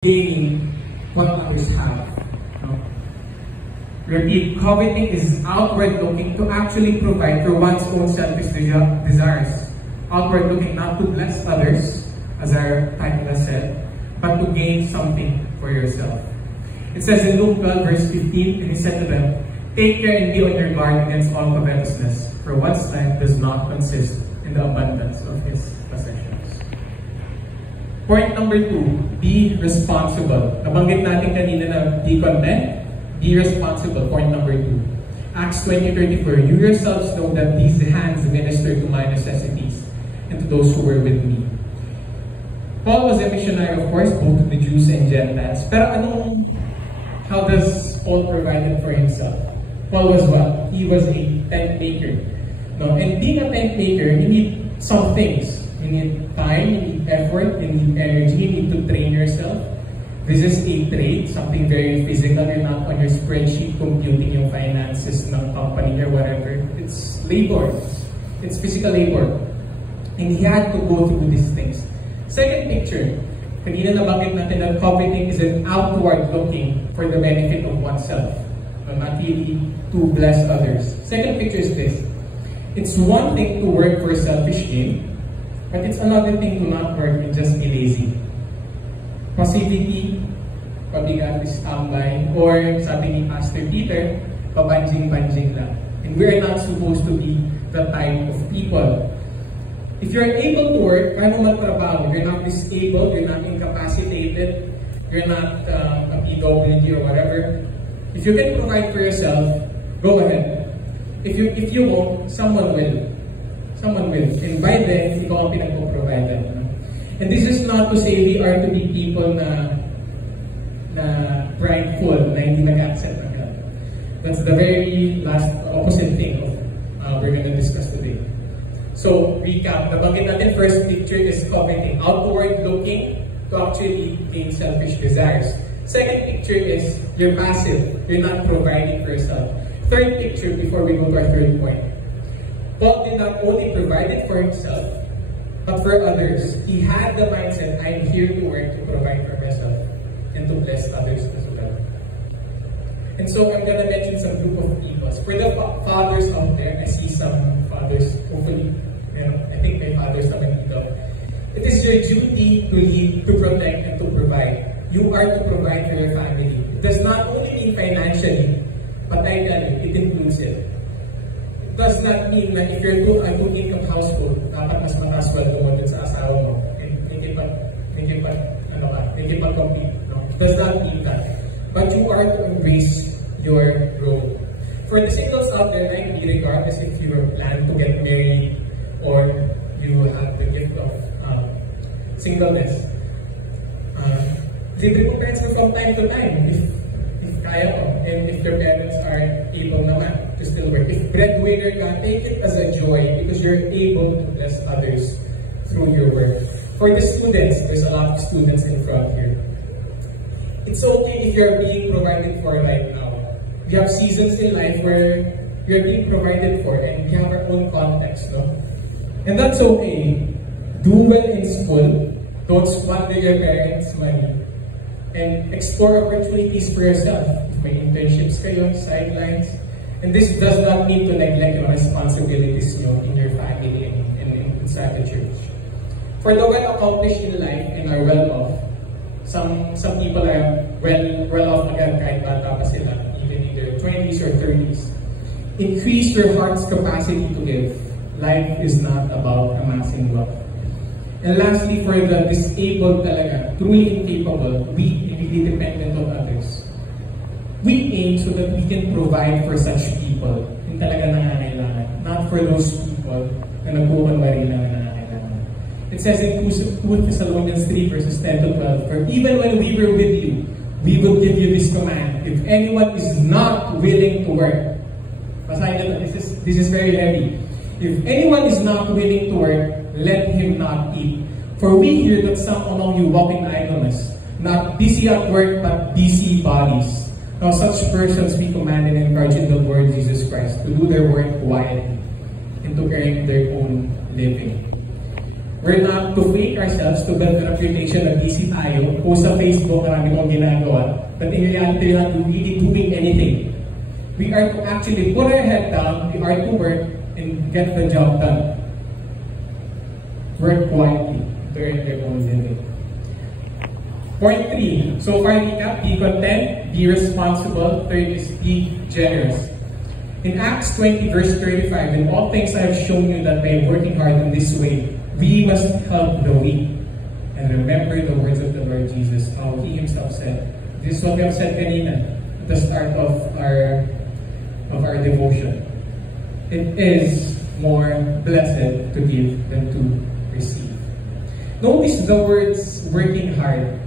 gaining what others have. No? Repeat, coveting is outward looking to actually provide for one's own selfish desires. Outward looking not to bless others, as our title has said, but to gain something for yourself. It says in Luke 12 verse 15, and he said to them, "Take care and be on your guard against all covetousness, for one's life does not consist in the abundance of his possessions." Point number 2, be responsible. Nabanggit natin kanina na be content, be responsible. Point number 2. Acts 20:34, "You yourselves know that these hands minister to my necessities and to those who were with me." Paul was a missionary, of course, both to the Jews and Gentiles. Pero how does Paul provide it for himself? Paul was what? He was a tent maker. No? And being a tent maker, you need some things. You need time, you need effort, you need energy, you need to train yourself. This is a trade, something very physical. You're not on your spreadsheet computing yung finances ng company or whatever. It's labor. It's physical labor. And he had to go through these things. Second picture, kanina nabanggit natin that coveting is an outward looking for the benefit of oneself, not really to bless others. Second picture is this. It's one thing to work for selfish gain, but it's another thing to not work and just be lazy. Passivity, pabigat is tambay, or sabi ni Pastor Peter, pabanjing-banjing lang. And we're not supposed to be the type of people. If you're able to work, kaya mo magtrabaho, you're not disabled, you're not incapacitated, you're not a PWD or whatever. If you can provide for yourself, go ahead. If you won't, someone will. Someone will. And by then, ikaw ang pinagpo-provide. And this is not to say we are to be people na prideful, na hindi nag-accept ng God. That's the very last opposite thing of we're going to discuss today. So, recap. Nabanggit natin, first picture is coveting. Outward looking to actually gain selfish desires. Second picture is you're passive. You're not providing for yourself. Third picture, before we go to our third point. Paul did not only provide it for himself, but for others. He had the mindset, I'm here to work to provide for myself and to bless others as well. And so I'm going to mention some group of people. For the fathers out there, I see some fathers, hopefully, I think my fathers naman dito. It is your duty to lead, to protect, and to provide. You are to provide for your family. It does not only mean financially, but I tell you, it includes it. It does not mean that if you're a two-income household, dapat mas mataas sweldo mo dun sa asawa mo. Hindi pa compete. No? It does not mean that. But you are to embrace your role. For the singles out there, regardless if you plan to get married or you have the gift of singleness, libre mo parents from time to time. If kaya mo, and if your parents are able naman to still work. If breadwinner ka, take it as a joy because you're able to bless others through your work. For the students, there's a lot of students in front here. It's okay if you're being provided for right now. We have seasons in life where you're being provided for and we have our own context, no? And that's okay. Do well in school. Don't squander your parents' money. And explore opportunities for yourself. If may internships kayo, sidelines. And this does not mean to neglect your responsibilities in your family and inside the church. For the well-accomplished in life and are well-off, some people are well-off agad kahit bata pa sila, even in their 20s or 30s. Increase your heart's capacity to give. Life is not about amassing wealth. And lastly, for the disabled talaga, truly incapable, weak, and really dependent on others, we aim so that we can provide for such people yung talaga nangangailangan, not for those people na nagkukunwari lang na nangangailangan. It says in 2 Thessalonians 3 verses 10 to 12, "For even when we were with you, we will give you this command, if anyone is not willing to work." Basahin na, this is very heavy. "If anyone is not willing to work, let him not eat. For we hear that some among you walk in idleness, not busy at work, but busy bodies. Now such persons we command and encourage in the Lord Jesus Christ to do their work quietly and to earn their own living." We're not to fake ourselves, to build a reputation na busy tayo, post sa Facebook, marami kong ginagawa, but in reality, we're not really doing anything. We are to actually put our head down, we are to work, and get the job done. Work quietly to earn their own living. Point 3. So far, recap: be content, be responsible. Third is be generous. In Acts 20, verse 35, in all things I have shown you that by working hard in this way, we must help the weak. And remember the words of the Lord Jesus, how He Himself said. This is what we have said kanina at the start of our devotion. It is more blessed to give than to receive. Notice the words working hard.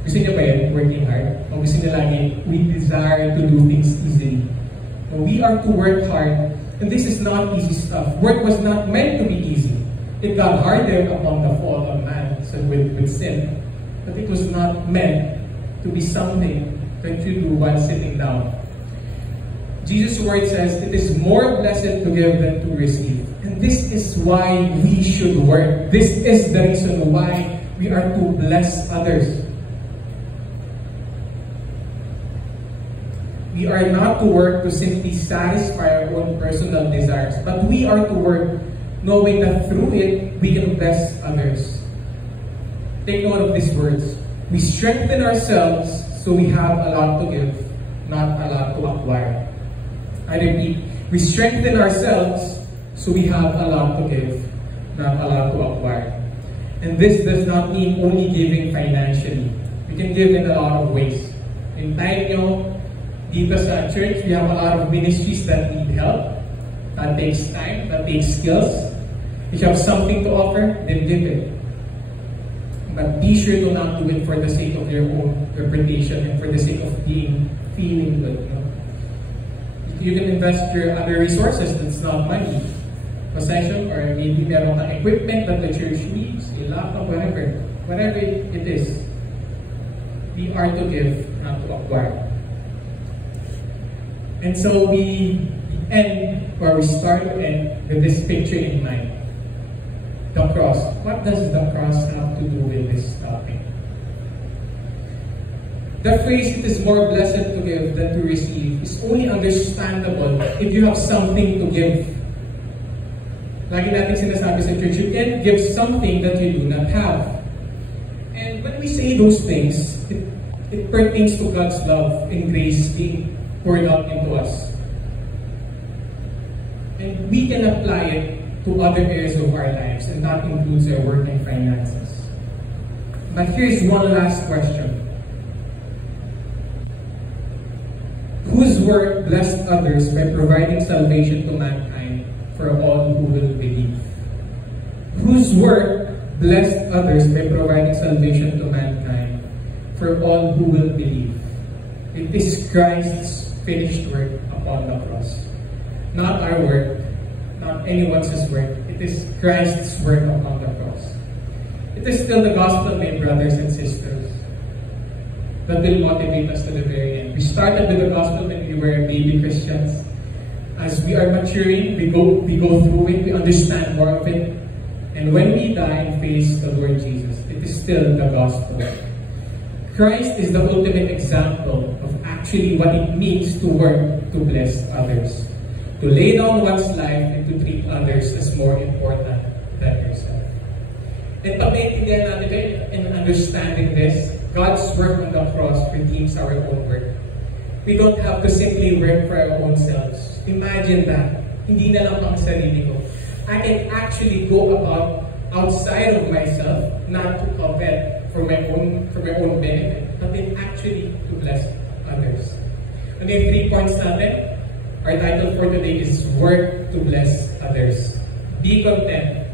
Gusto niyo ba yan, working hard? O gusto niyo lagi, we desire to do things easily. So we are to work hard, and this is not easy stuff. Work was not meant to be easy. It got harder upon the fall of man, so with sin. But it was not meant to be something that you do while sitting down. Jesus' word says, it is more blessed to give than to receive. And this is why we should work. This is the reason why we are to bless others. We are not to work to simply satisfy our own personal desires, but we are to work knowing that through it, we can bless others. Take note of these words. We strengthen ourselves so we have a lot to give, not a lot to acquire. I repeat, we strengthen ourselves so we have a lot to give, not a lot to acquire. And this does not mean only giving financially. We can give in a lot of ways. In time nyo, dito sa church, we have a lot of ministries that need help. That takes time, that takes skills. If you have something to offer, then give it. But be sure to not do it for the sake of your own reputation and for the sake of feeling good. No? You can invest your other resources that's not money. Possession, or maybe meron kang equipment that the church needs, a laptop, whatever. Whatever it is. We are to give, not to acquire. And so we end, or we start to end with this picture in mind. The cross. What does the cross have to do with this topic? The phrase, it is more blessed to give than to receive, is only understandable if you have something to give. Lagi natin sinasabi sa church, you can't give something that you do not have. And when we say those things, it pertains to God's love and grace being poured out into us. And we can apply it to other areas of our lives, and that includes our work and finances. But here's one last question. Whose work blessed others by providing salvation to mankind for all who will believe? Whose work blessed others by providing salvation to mankind for all who will believe? It is Christ's finished work upon the cross. Not our work, not anyone's work. It is Christ's work upon the cross. It is still the gospel, my brothers and sisters, that will motivate us to the very end. We started with the gospel when we were baby Christians. As we are maturing, we go through it, we understand more of it. And when we die and face the Lord Jesus, it is still the gospel. Christ is the ultimate example of actually what it means to work to bless others. To lay down one's life and to treat others as more important than yourself. And pag naintindihan natin in understanding this, God's work on the cross redeems our own work. We don't have to simply work for our own selves. Imagine that. Hindi na lang pang sarili ko. I can actually go about outside of myself, not to covet for my own benefit, but then actually to bless others. And the 3 points natin, our title for today is Work to Bless Others. Be content.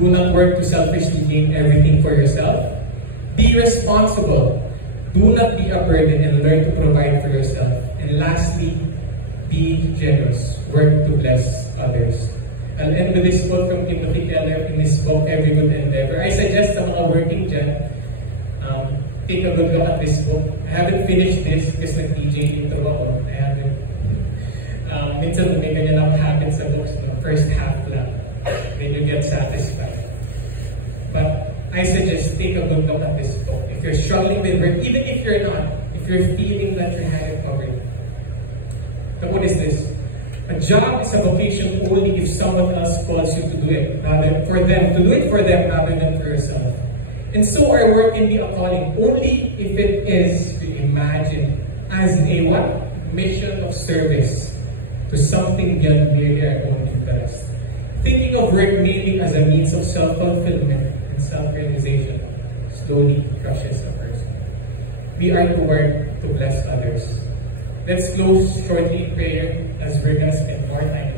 Do not work to selfishly gain everything for yourself. Be responsible. Do not be a burden and learn to provide for yourself. And lastly, be generous. Work to bless others. I'll end with this quote from Timothy Keller in his book, Every Good Endeavor. I suggest sa mga working dyan, take a good look at this book. I haven't finished this because nag-DJ intro ako. I haven't. Minsan may ganyan ako habit sa books, no? First half lang. Then you get satisfied. I suggest take a good look at this book. If you're struggling with work, even if you're not, if you're feeling that you have it covered. But what is this? A job is a vocation only if someone else calls you to do it, rather for them, to do it for them rather than for yourself. And so our work can be a calling only if it is to imagine as a what? Mission of service to something beyond merely our own interest. Thinking of work mainly as a means of self-fulfillment and self-realization slowly crushes a person. We are to work to bless others. Let's close shortly in prayer as we're going to spend more time